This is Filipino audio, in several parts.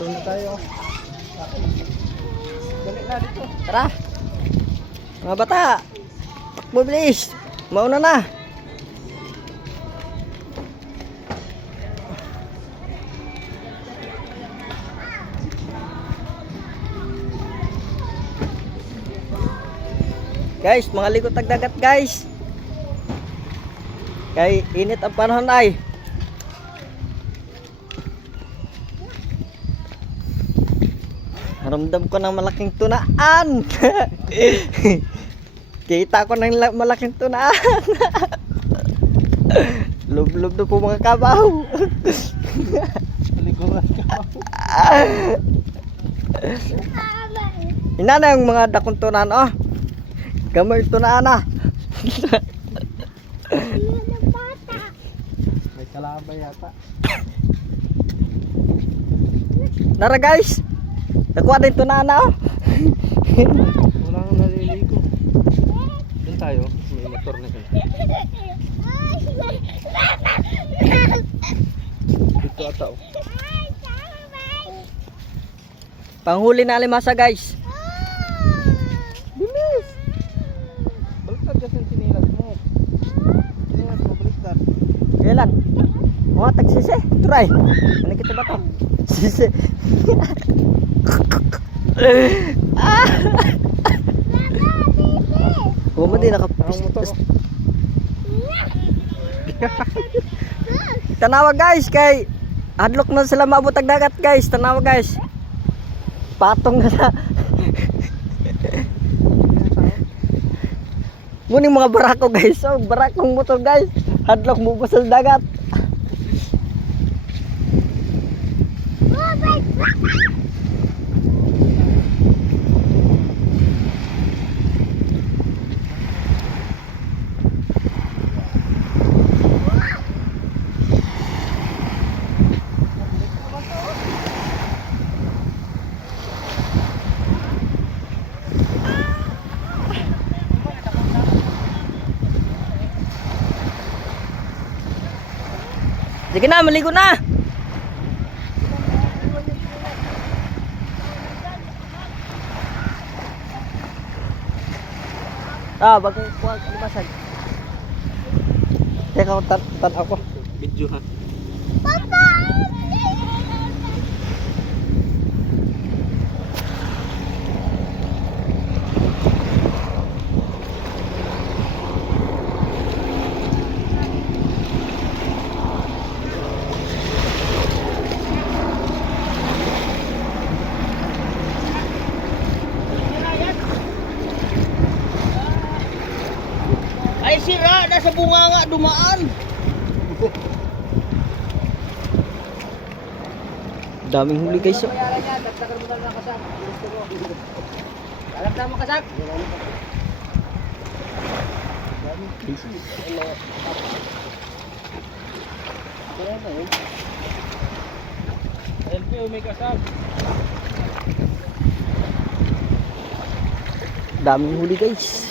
Doon na tayo. Dali na dito. Tara. Mga bata. Takbo bilis. Mauna na. Guys, mga ligot ang dagat guys. Kay init ang panahon ay. Ramdam ko ng malaking tunaan. Kita ko ng malaking tunaan. Lub-lub na po mga kabaw. Paliguran ka. Ina na yung mga dakong tunaan oh. Gamay tunaan ah. May kalabay yata. Nara guys. Nakuha din tunaan oh. Walang naliligo. Doon tayo. May motor na dyan. Dito ata oh. Panghuli na alimasa guys. Bilis! Baliktad kasi ang sinilas mo. Sinilas mo, baliktad. Kailan? Mga tagsisi. Try. Ano kita ba to? Sisi. Huwag mo din Ang motor oh. Tanawa guys kay hadlok na sila maabot ang dagat guys. Tanawa guys. Patong na na. Muning mga barako guys. Oh, barakong motor guys. Hadlok mo ba sa dagat. Sige na, maligo na. Bagong kuha limasan. Teka, tan ako. Video ha. Ay sira, nasa bunga nga dumaan. Daming huli guys. Oh. Alam na mo kasak. LPO may kasak. Daming huli guys.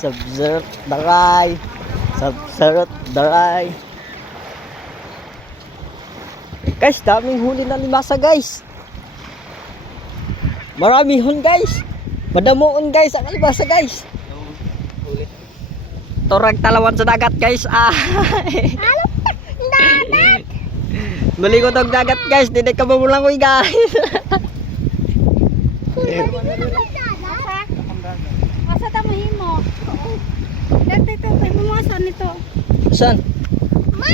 Subsert daray. Subsert daray. Guys, daming huli na limasa guys. Maraming hon guys. Madamuon guys ang limasa guys. Torag talawan sa dagat guys. Dagat. Malikot ang dagat guys. Hindi ka mamulangoy guys. Asa tamuhin mo? Dito, may mamasan nito. Saan? Ma!